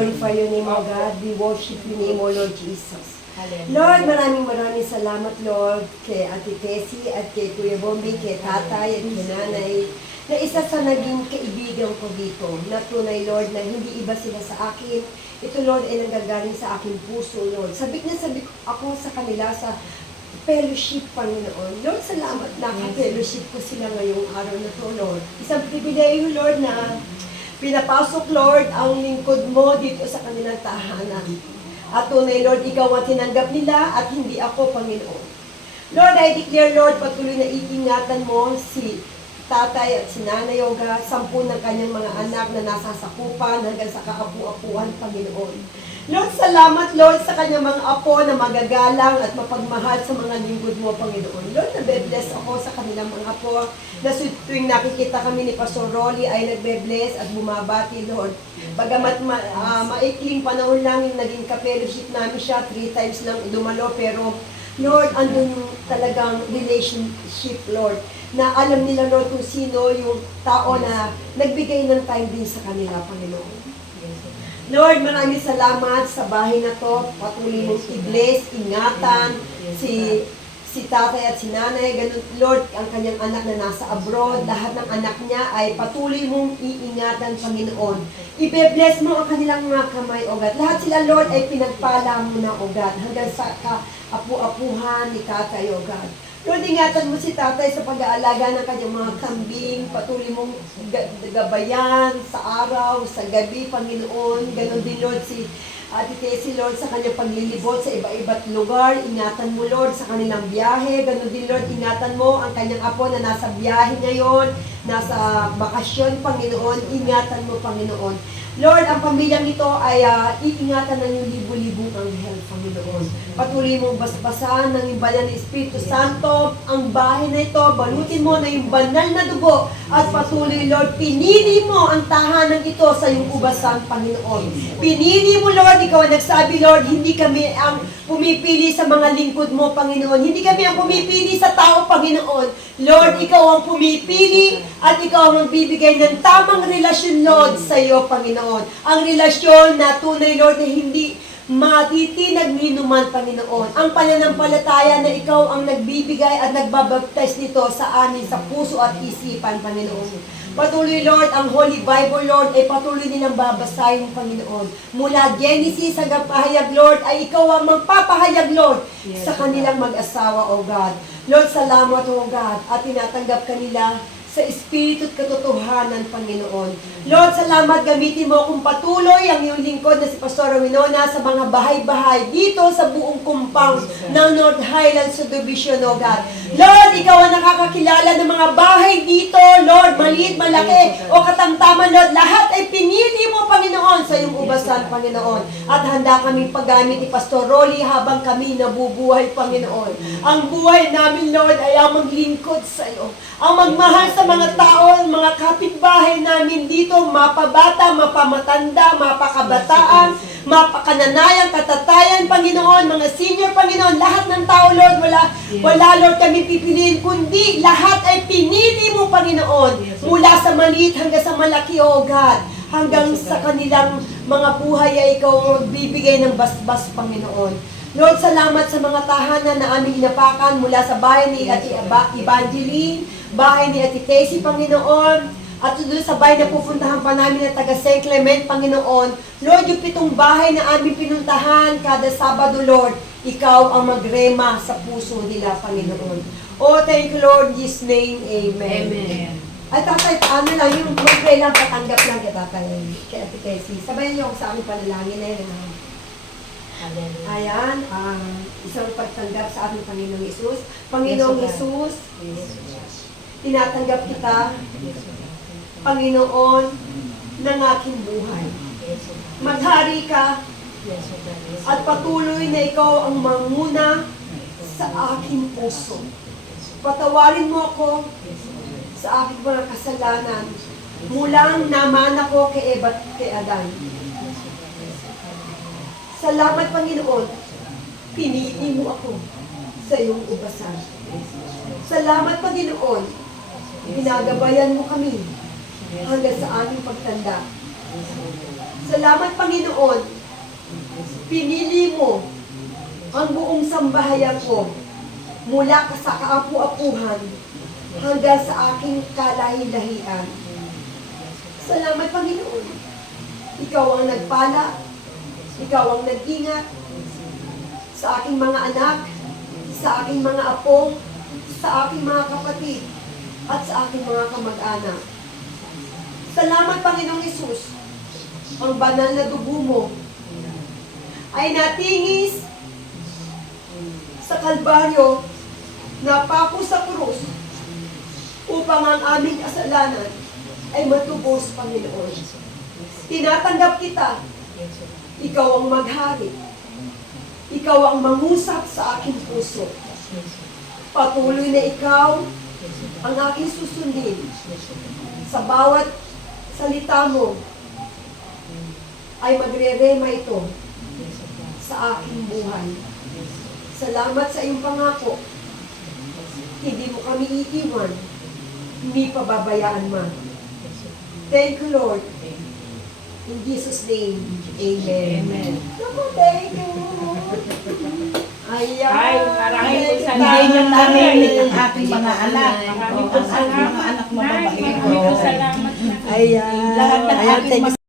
Glorify your name, O God. We worship your name, O Lord Jesus. Lord, maraming salamat, Lord, kay Ate Tessie at kay Kuya Bombay, kay Tatay at kay Nanay, na isa sa naging kaibigan ko dito, na tunay, Lord, na hindi iba sila sa akin. Ito, Lord, ay nanggagaling sa aking puso, Lord. Sabik ako sa kanila sa fellowship, Panginoon. Lord, salamat na ka-fellowship ko sila ngayong araw na to, Lord. Isang pribileyo, Lord, na pinapasok, Lord, ang lingkod mo dito sa kanilang tahanan. At tunay, Lord, ikaw ang tinanggap nila at hindi ako, Panginoon. Lord, I declare, Lord, patuloy na iingatan mo si tatay at si Nanay Yoga, 10 ng kanyang mga anak na nasa sakupan hanggang sa kaapu-apuan, Panginoon. Lord, salamat, Lord, sa kanyang mga apo na magagalang at mapagmahal sa mga lingkod mo, Panginoon. Lord, nabe-bless ako sa kanilang mga apo na tuwing nakikita kami ni Pastor Rolly ay nagbe-bless at bumabati, Lord. Bagamat maikling panahon lang yung naging ka-fellowship namin siya, 3 times lang dumalo, pero Lord, andun yung talagang relationship, Lord, na alam nila, Lord, kung sino yung tao na nagbigay ng time din sa kanila, Panginoon. Lord, maraming salamat sa bahay na to. Patuloy mong i-bless, ingatan si tatay at si nanay. Ganun, Lord, ang kanyang anak na nasa abroad, lahat ng anak niya ay patuloy mong iingatan, Panginoon. Ibe-bless mo ang kanilang mga kamay, O God. Lahat sila, Lord, ay pinagpala mo na, O God, hanggang sa apu-apuhan ni tatay, O God. Lord, ingatan mo si tatay sa pag-aalaga ng kanyang mga kambing, patuloy mong gabayan sa araw, sa gabi, Panginoon. Ganon din, Lord, si Ate Tessie, Lord, sa kanyang paglilibot sa iba-iba't lugar. Ingatan mo, Lord, sa kanilang biyahe. Ganon din, Lord, ingatan mo ang kanyang apo na nasa biyahe ngayon, nasa bakasyon, Panginoon. Ingatan mo, Panginoon. Lord, ang pamilyang ito ay iingatan ng yung libo-libong anghel, Panginoon. Patuloy mong basbasan ng yung banal na Espiritu Santo, ang bahay na ito, balutin mo na yung banal na dugo, at patuloy, Lord, pinili mo ang tahanan ito sa iyong ubasan, Panginoon. Pinili mo, Lord, ikaw ang nagsabi, Lord, hindi kami ang pumipili sa mga lingkod mo, Panginoon. Hindi kami ang pumipili sa tao, Panginoon. Lord, ikaw ang pumipili at ikaw ang magbibigay ng tamang relasyon, Lord, sa iyo, Panginoon. Ang relasyon na tunay, Lord, na hindi matitinag ninuman, Panginoon. Ang pananampalataya na ikaw ang nagbibigay at nagbabaptize nito sa amin, sa puso at isipan, Panginoon. Patuloy, Lord, ang Holy Bible, Lord, ay patuloy nilang babasahin, Panginoon. Mula Genesis hanggang pahayag, Lord, ay ikaw ang magpapahayag, Lord, sa kanilang mag-asawa, O God. Lord, salamat, O God, at tinatanggap kanila sa Espiritu at katotohanan, Panginoon. Lord, salamat, gamitin mo kung patuloy ang iyong lingkod na si Pastor Winona sa mga bahay-bahay dito sa buong compound ng North Highlands Subdivision, O God. Lord, ikaw ang nakakakilala ng mga bahay dito, Lord, maliit, malaki, o katamtaman, Lord, lahat ay pinili mo, Panginoon, sa iyong ubasan, Panginoon. At handa kaming paggamit ni Pastor Rolly habang kami nabubuhay, Panginoon. Ang buhay namin, Lord, ay ang maglingkod sa iyo. Ang magmahal sa mga tao, mga kapitbahay namin dito, mapabata, mapamatanda, mapakabataan, mapakananayan, katatayan, Panginoon, mga senior, Panginoon, lahat ng tao, Lord, wala, Lord, kami pipiliin, kundi lahat ay pinili mo, Panginoon, mula sa maliit hanggang sa malaki, O God, hanggang sa kanilang mga buhay ay ikaw bibigay ng basbas, Panginoon. Lord, salamat sa mga tahanan na aming inapakan mula sa bahay ni Ate Evangeline, bahay ni Ate Tessie, Panginoon, at doon sa bahay na pupuntahan pa namin na taga St. Clement, Panginoon. Lord, yung 7 bahay na aming pinuntahan kada Sabado, Lord, ikaw ang magrema sa puso nila, Panginoon. Oh, thank you, Lord, in His name, Amen. Amen. At tatay, ano lang, yung mag-pray lang, patanggap lang kay tatay, kay Ate Tessie. Sabayan niyo ako sa aming panalangin na yun. Ayan, isang pagtanggap sa ating Panginoong Isus. Panginoong Isus, tinatanggap kita, Panginoon, ng aking buhay. Maghari ka, at patuloy na ikaw ang manguna sa aking puso. Patawarin mo ako sa aking mga kasalanan, mulang naman ako kay Eva at kay Adan. Salamat, Panginoon, pinili mo ako sa iyong ubasan. Salamat, Panginoon, ginagabayan mo kami hanggang sa aming pagtanda. Salamat, Panginoon. Pinili mo ang buong sambahayan ko mula sa kaapu-apuhan hanggang sa aking kalahi-lahian. Salamat, Panginoon. Ikaw ang nagpala, ikaw ang nag-ingat sa aking mga anak, sa aking mga apong, sa aking mga kapatid, at sa aking mga kamag-anak. Salamat, Panginoong Hesus. Ang banal na dugo mo ay natingis sa Kalbaryo, napako sa krus, upang ang aming kasalanan ay matubos, Panginoon. Tinatanggap kita. Ikaw ang maghari. Ikaw ang mangusap sa aking puso. Patuloy na ikaw ang aking susundin. Sa bawat salita mo ay magre-rema ito sa aking buhay. Salamat sa iyong pangako. Hindi mo kami iiwan. Hindi pababayaan man. Thank you, Lord. In Jesus' name, amen. Amen. Naku, thank you. Ayan. Ay, maraming Thank you, salamat. Hindi niyo namin Nay. ang aking mga anak. Maraming Ang aking salamat. mga anak Nay, mababait. maraming salamat. Ayan. Lahat ng Ayan, aking thank you. mga